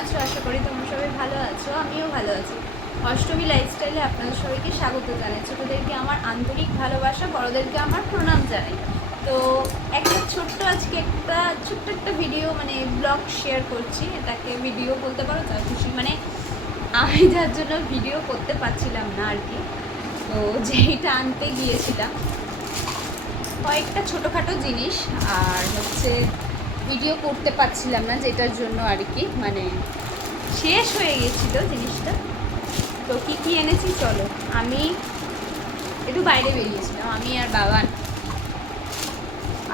আছো? আশা করি তোমরা সবাই ভালো আছো, আমিও ভালো আছি। অষ্টমী লাইফস্টাইলে আপনাদের সবাইকে স্বাগত জানাই। ছোটোদেরকে আমার আন্তরিক ভালোবাসা, বড়োদেরকে আমার প্রণাম জানাই। তো একটা আজকে ছোট্ট একটা ভিডিও মানে ব্লগ শেয়ার করছি। এটাকে ভিডিও বলতে পারো, যা খুশি। মানে আমি যার জন্য ভিডিও করতে পারছিলাম না আর কি, তো যেইটা আনতে গিয়েছিলাম কয়েকটা ছোটোখাটো জিনিস, আর হচ্ছে ভিডিও করতে পারছিলাম না, যেটার জন্য আর কি মানে শেষ হয়ে গেছিলো জিনিসটা। তো কী কী এনেছি চলো। আমি একটু বাইরে বেরিয়েছিলাম, আমি আর বাবা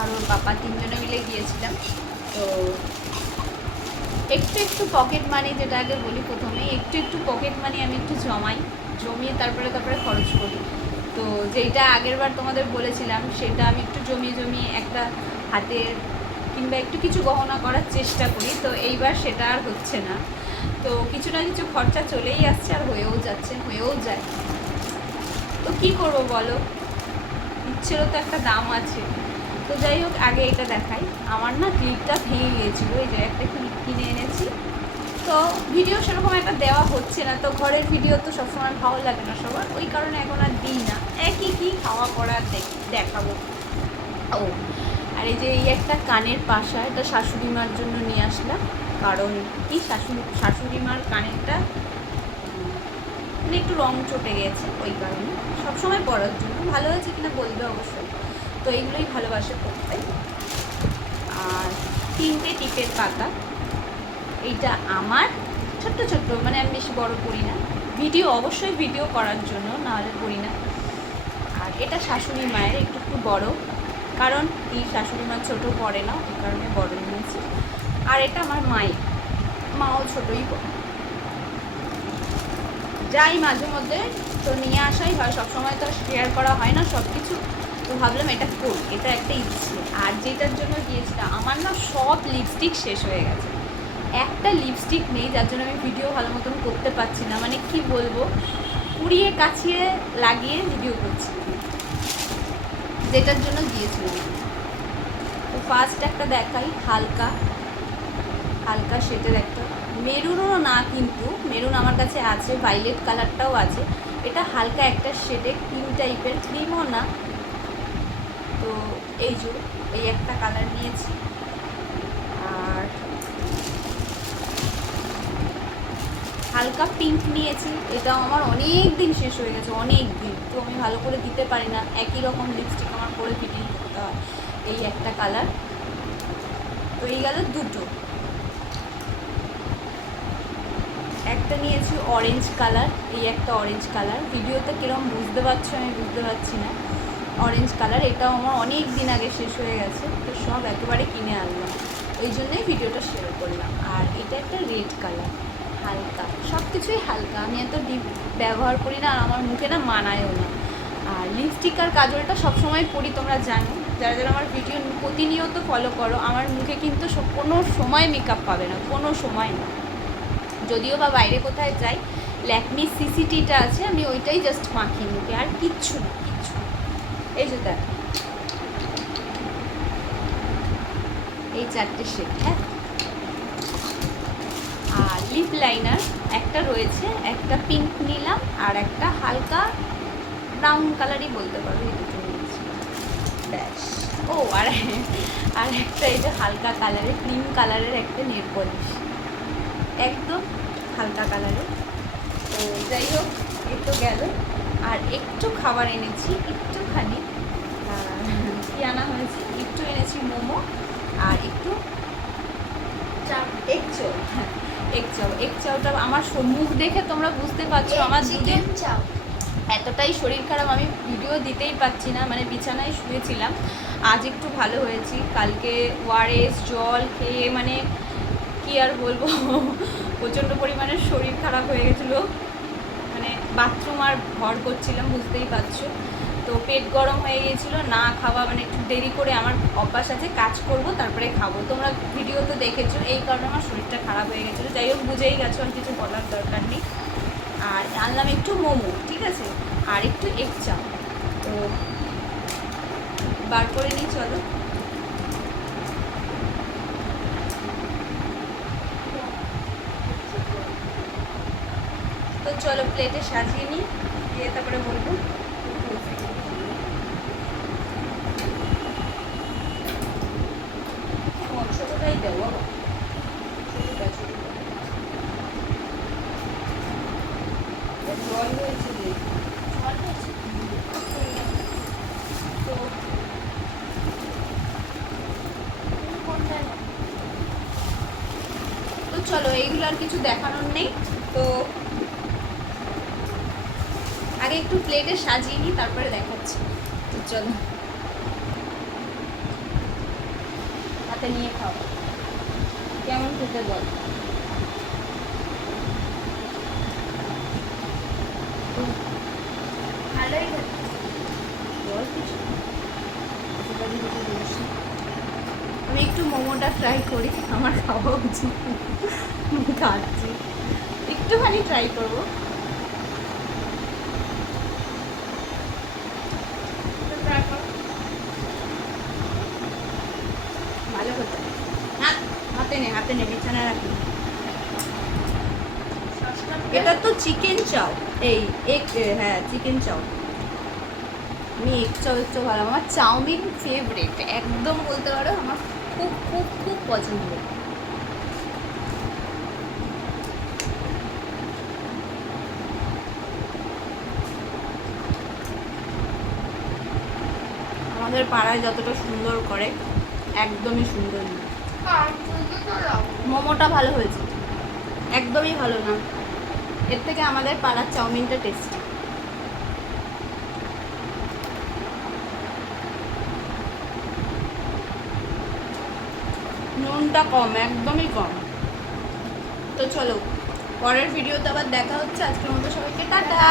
আর ওর পাপা তিনজনে মিলে গিয়েছিলাম। তো একটু পকেট মানি, যেটা আগে বলি প্রথমে, একটু পকেট মানি আমি একটু জমিয়ে তারপরে খরচ করি। তো যেটা আগের বার তোমাদের বলেছিলাম, সেটা আমি একটু জমিয়ে একটা হাতের কিংবা একটু কিছু গহনা করার চেষ্টা করি। তো এইবার সেটা আর হচ্ছে না। তো কিছু না কিছু খরচা চলেই আসছে, আর হয়েও যায়। তো কী করবো বলো, ইচ্ছেরও তো একটা দাম আছে। তো যাই হোক, আগে এটা দেখাই। আমার না ক্লিপটা ভেঙে গিয়েছিলো, এই যে একটা ক্লিপ কিনে এনেছি। তো ভিডিও সেরকম একটা দেওয়া হচ্ছে না, তো ঘরের ভিডিও তো সবসময় ভালো লাগে না সবার, ওই কারণে এখন আর দিই না। কি খাওয়া পড়া দেখাবো। ও আর এই যে এই একটা কানের পাশা, এটা শাশুড়ি মার জন্য নিয়ে আসলাম। কারণ কি, শাশুড়ি মার কানেরটা মানে একটু রং চটে গেছে, ওই কারণে সবসময় পরার জন্য। ভালো হয়েছে কিনা বলবে অবশ্যই। তো এইগুলোই ভালোবাসে করতে। আর 3টে টিপের পাতা, এইটা আমার ছোট্ট মানে আমি বেশি বড় করি না, অবশ্যই ভিডিও করার জন্য, নাহলে করি না। আর এটা শাশুড়ি মায়ের একটু বড়, কারণ এই শাশুড়ি মা ছোটো পড়ে না, ওই কারণে বড় নিয়েছি। আর এটা আমার মাও ছোটোই পড়ে, যাই মাঝে মধ্যে তো নিয়ে আসাই হয়, সবসময় তো শেয়ার করা হয় না সব কিছু। তো ভাবলাম এটা করি, এটা একটা ইচ্ছে। আর যেটার জন্য গিয়েছিলাম, আমার না সব লিপস্টিক শেষ হয়ে গেছে, একটা লিপস্টিক নেই, যার জন্য আমি ভিডিও ভালো মতন করতে পারছি না। মানে কি বলবো, কুড়িয়ে কাছিয়ে লাগিয়ে ভিডিও করছি, যেটার জন্য গিয়েছিলাম। তো ফার্স্ট একটা দেখাই, হালকা শেডের একটা, মেরুনও না কিন্তু, মেরুন আমার কাছে আছে, ভাইলেট কালারটাও আছে। এটা হালকা একটা শেডে, ক্রিম টাইপের, ক্রিমও না। তো এই একটা কালার নিয়েছি। আর হালকা পিঙ্ক নিয়েছি, এটাও আমার অনেক দিন শেষ হয়ে গেছে, অনেক দিন। তো আমি ভালো করে দিতে পারি না, একই রকম লিপস্টিক আমার পরে ফিটিং করতে হয়। এই একটা কালার। তো এই গেল দুটো। একটা নিয়েছি অরেঞ্জ কালার, এই একটা অরেঞ্জ কালার, ভিডিওতে কীরকম বুঝতে পারছো আমি বুঝতে পারছি না। অরেঞ্জ কালার, এটাও আমার অনেক দিন আগে শেষ হয়ে গেছে, তো সব একেবারে কিনে আনলাম, ওই জন্যই ভিডিওটা শেয়ার করলাম। আর এটা একটা রেড কালার, হালকা, সব কিছুই হালকা, আমি এত ডিপ ব্যবহার করি না, আর আমার মুখে না মানায়ও না। আর লিপস্টিক আর কাজলটা সবসময় পরি, তোমরা জানো, যারা আমার ভিডিও প্রতিনিয়ত ফলো করো, আমার মুখে কিন্তু কোনো সময় মেকআপ পাবে না, কোনো সময় না। যদিও বা বাইরে কোথায় যাই, ল্যাকমি সিসিটিটা আছে, আমি ওইটাই জাস্ট মাখি মুখে, আর কিচ্ছু না। এই যে দেখ, এই 4টে শেড। হ্যাঁ, আর লিপ লাইনার একটা রয়েছে, একটা পিঙ্ক নিলাম, আর একটা হালকা ব্রাউন কালারই বলতে পারো, এই দুটো নিয়েছি ব্যাস। ও আর একটা এই যে হালকা কালারের, ক্রিম কালারের একটা নেল পলিশ, একদম হালকা কালারের। তো যাই হোক, একটু গেল। আর একটু খাবার এনেছি, একটুখানি কি আনা হয়েছে, একটু এনেছি মোমো, আর একটু এগ চাউটা আমার মুখ দেখে তোমরা বুঝতে পারছো আমার দুদিন এতটাই শরীর খারাপ, আমি ভিডিও দিতেই পারছি না, মানে বিছানায় শুয়েছিলাম। আজ একটু ভালো হয়েছি, কালকে ওআরএস জল খেয়ে মানে কি আর বলবো, প্রচণ্ড পরিমাণে শরীর খারাপ হয়ে গেছিলো, মানে বাথরুম আর ভর করছিলাম, বুঝতেই পারছো। তো পেট গরম হয়ে গিয়েছিলো, না খাওয়া, মানে একটু দেরি করে, আমার অভ্যাস আছে কাজ করব তারপরে খাবো, তোমরা ভিডিও তো দেখেছো, এই কারণে আমার শরীরটা খারাপ হয়ে গেছিলো। যাই হোক, বুঝেই গেছো, আর কিছু বলার দরকার নেই। আর আনলাম একটু মোমো, ঠিক আছে, আর একটু এগ চাও। তো বার করে নিই, চলো। তো চলো প্লেটে সাজিয়ে নিই, দিয়ে তারপরে বলবো। ছোটোটাই দেবো, জল হয়েছে যে, জল হয়েছে তো তো চলো, এইগুলো আর কিছু দেখানোর নেই। তো আগে একটু প্লেটে সাজিয়ে নিই, তারপরে দেখাচ্ছি। তো চলো, হাতে নিয়ে খাও, কেমন খেতে বল। ভালোই বল কিছু। আমি একটু মোমোটা ট্রাই করি, আমার খাওয়া উচিত, খাচ্ছি একটুখানি ট্রাই করবো। ভালো হতো। হাতে নে বিছানা রাখি। এটা তো চিকেন চাও, এই এগ, হ্যাঁ চিকেন চাও। আমি এগ চাও একটু ভালো, আমার চাউমিন ফেভারিট একদম বলতে পারো, আমার খুব খুব খুব পছন্দ। আমাদের পাড়ায় যতটা সুন্দর করে একদমই সুন্দর না। মোমোটা ভালো হয়েছে, একদমই ভালো না, এর থেকে আমাদের পাড়ার চাউমিনটা টেস্টি। নুনটা কম, একদমই কম। তো চলো, পরের ভিডিওতে আবার দেখা হচ্ছে। আজকের মতো সবাইকে টাটা।